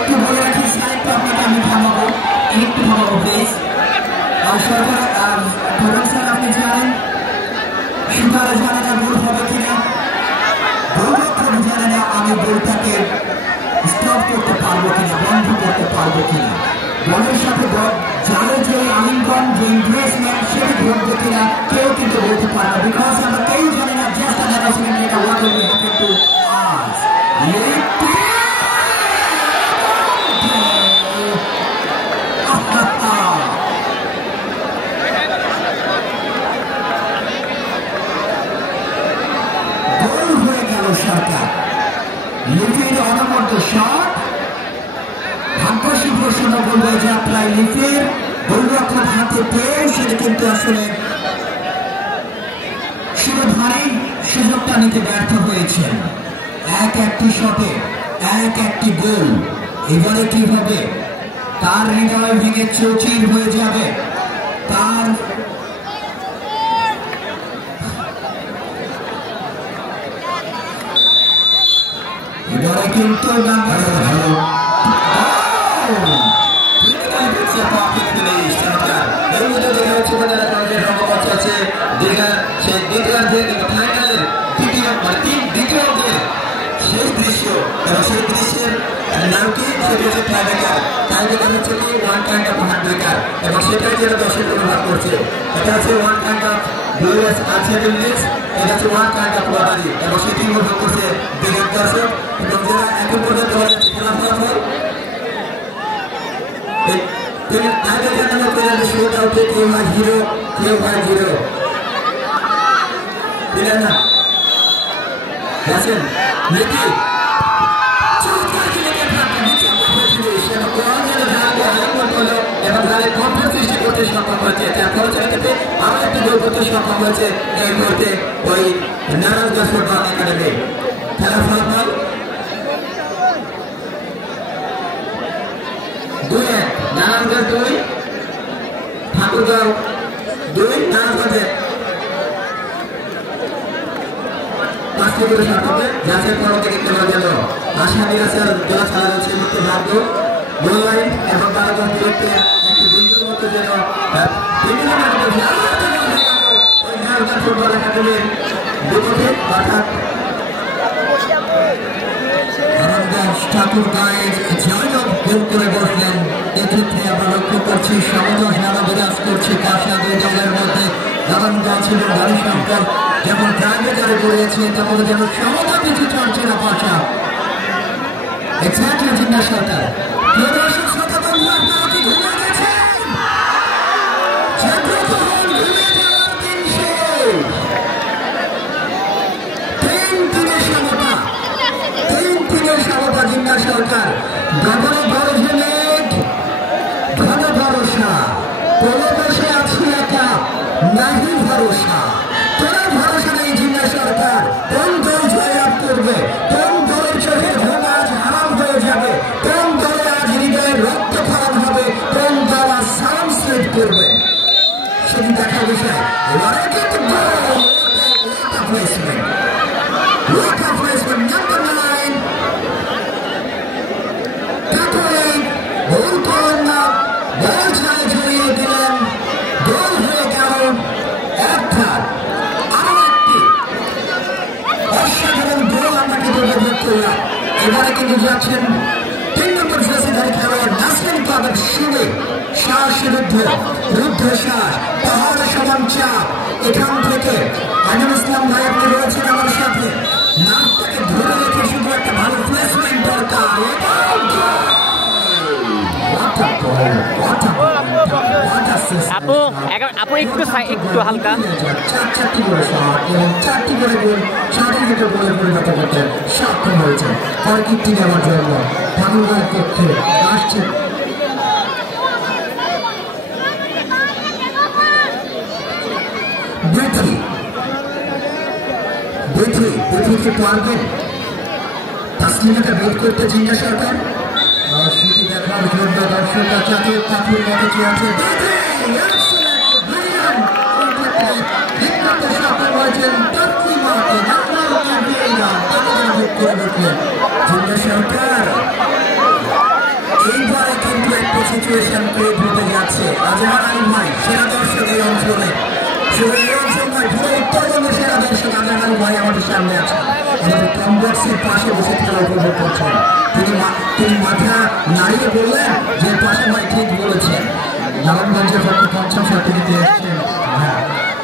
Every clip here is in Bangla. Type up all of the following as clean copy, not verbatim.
একটু বলে রাখি স্নাইপ আপনাকে আমি থামাবো, একটু থামাবো প্লিজ। সরকার প্রধান স্যার আপনি জানেন, সুতারা জানে না গোল হবে কিনা, গোলরক্ষক জানে না আমি গোলটাকে স্টপ করতে পারবো কিনা, বন্ধ করতে পারবো কিনা, বলের সাথে জালে যে আলিঙ্গন যে ইনভেস্টমেন্ট সেটা ঘটবে কিনা কেউ কিন্তু বলতে পারে না, বিকজ আমরা কেউ জানি না জাস্ট অ্যানালাইসিস এটা what will be happen to us. Goal হয়ে গেল সরকার, লিফের অনবদ্য শট, ভাগ্যশী প্রশ্ন বলবে যে প্রায় লিফের গোলরক্ষক হাতে পেয়ে সেটা কিন্তু আসলে শিরোধারী সুযোগটা নিতে ব্যর্থ হয়েছেন। একটি শটে একটি গোল, এবারে কি হবে? তার হৃদয় ভেঙে চৌচির হয়ে যাবে, তার এবারে কিন্তু শেষ দৃশ্য এবং সেই দৃশ্যের নামটি সেটি হচ্ছে টাইব্রেকার। টাইব্রেকার হচ্ছে কি one kind of heart breaker এবং সেটাই যেটা দর্শক অনুভব করছে। এটা হচ্ছে one kind of blues unsettle licks, এটা হচ্ছে ওয়ান কাইন্ড অফ লটারি এবং সেটি অনুভব করছে দিনের দর্শক এবং যারা এখন পর্যন্ত খেলা ফলাফল টাইব্রেকার নামে প্লেয়ারের শুরুটা হচ্ছে কেউ হয় হিরো কেউ হয় জিরো, বুঝলেন না? দেখেন মেকি সৃষ্টি করতে সক্ষম হয়েছে, যার ফলে সেক্ষেত্রে আরো একটি গোল করতে সক্ষম হয়েছে এই মুহূর্তে ওই নারায়ণগঞ্জ ফুটবল একাডেমি। খেলার ফলাফল 2-1, নারায়ণগঞ্জ 2, ঠাকুরগাঁও 2, নারায়ণগঞ্জের 5টি করে সার্থকে যাচ্ছে পরবর্তী খেলা গেল আশা নিরাশার দোয়া ছাড়া যাচ্ছে মুক্তি ভাগ্য গোল লাইন এবং নারায়ণগঞ্জ বিরুদ্ধে একটি বিন্দুর মতো যেন ফুটবল একাডেমির বিপক্ষে অর্থাৎ ঠাকুরগাঁয়ের জয়নব গোল করে বসলেন। এক্ষেত্রে আমরা লক্ষ্য করছি সমদশ নানা বিরাজ করছে কাশা দুই দলের মধ্যে। নারায়ণগঞ্জ ছিল গাড়ি সংকট যেমন টাইব্রেকারে করেছে তেমন যেন সমতা কিছু চলছে না পাশা এক্সাক্টলি জিজ্ঞাসাটা সরকার গগনে বড় ঝিলিক ঘন ভরসা কোলে বসে আছি একা নাহি ভরসা, তোরা ভরসা নেই জিন্না সরকার। কোন দল জয়লাভ করবে, কোন দলের চোখের ঘুম আজ হারাম হয়ে যাবে, কোন দলে আজ হৃদয়ের রক্ত খারাপ হবে, কোন দল আজ সালাম স্লিপ করবে সেটি দেখার বিষয়। এবারে কিন্তু নাম্বার 9 এবারে কিন্তু যাচ্ছেন 3 নম্বর জার্সিধারী খেলোয়াড় নাসরিন কাদের শুনে শ্বাস রুদ্ধ শ্বাস পাহাড় সমান চাপ। এখান থেকে আমিনুল ইসলাম ভাই আপনি রয়েছেন আমার সাথে, নাকটাকে ধরে রেখে শুধু একটা ভালো প্লেসমেন্ট দরকার। আপু একটু হালকা 4টি করে শট এবং 4টি করে গোল শটের ভিতর গোলে পরিণত করতে সক্ষম হয়েছেন। পরকিটটি নেওয়ার জন্য ঠাকুরগাঁয়ের পক্ষে আসছে পৃথিবীকে পারবেন তাসলিমাকে বের করতে জিজ্ঞা সরকার সেটি দেখার জন্য দর্শকরা চাঁদের পাখির মতো চেয়ে আছে। সরকার সিচুয়েশন ক্রিয়েট হতে যাচ্ছে। আজহার আলী ভাই সেরা দর্শক এই অঞ্চলে, শুধু এই অঞ্চল নয়, পুরো উত্তরবঙ্গের সেরা দর্শক আজহার আলী ভাই আমাদের সামনে আছে। আমাদের কমপ্লেক্সের পাশে বসে খেলা উপভোগ করছেন। তিনি মাথা নাড়িয়ে বললেন যে পাশে ভাই ঠিক বলেছেন। নারায়ণগঞ্জের পক্ষে পঞ্চম সাথে দিতে এসছেন,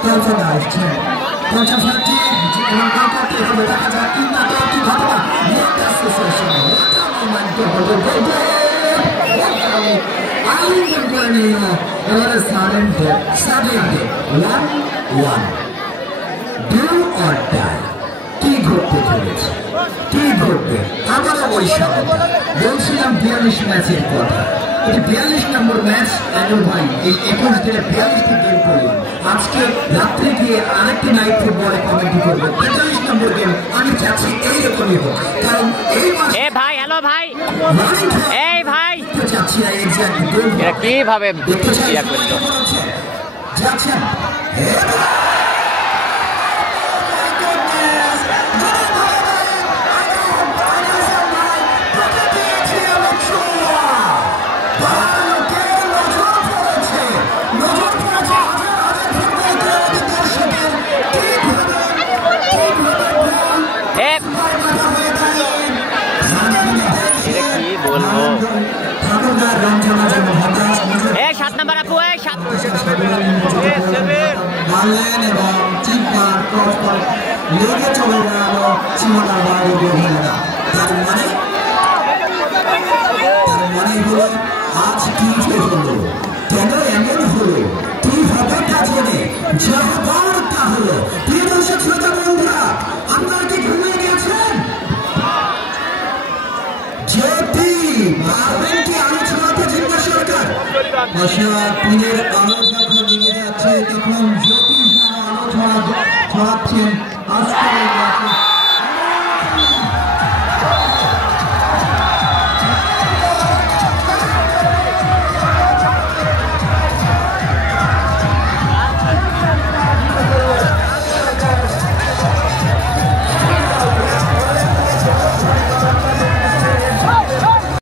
কল্পনা এসছেন পঞ্চম সাথী এবং কলকাতা হবে। দেখা যাক কি না কি ঘটনা। এবারে সারেন্ডে 1-1 ডু অর ডাই। কি ঘটতে চলেছে, কি ঘটবে? আবারও ওই সমতা বলছিলাম 42 ম্যাচের কথা। এটি 42 নম্বর ম্যাচ। এমন ভাই এই 21 দিনে 42টি গেম করলাম। আজকে রাত্রে গিয়ে আরেকটি নাইট ফুটবলে কমেন্টি করবো 45 নম্বর গেম। আমি চাচ্ছি এইরকমই হোক, কারণ এই মাস ভাই হ্যালো ভাই এই ভাই চাচ্ছি না এক্সাক্ট গোল কিভাবে যাচ্ছেন। মানলেন এবং চিৎকার ক্রস করে লেগে চলে গেল সীমানার বাইরে বের হয়ে না। তার মানে হলো আজ কি হলো, কেন এমন হলো, কি হবে তা জেনে যা হবার তা হলো। প্রিয় দর্শক শ্রোতা বন্ধুরা, আপনারা কি ঘুমিয়ে গেছেন? যদি পারবেন কি আলোচনাতে জিজ্ঞাসা সরকার দিনের আলো যখন নিয়ে যাচ্ছে তখন জ্যোতি আলো ছড়াচ্ছেন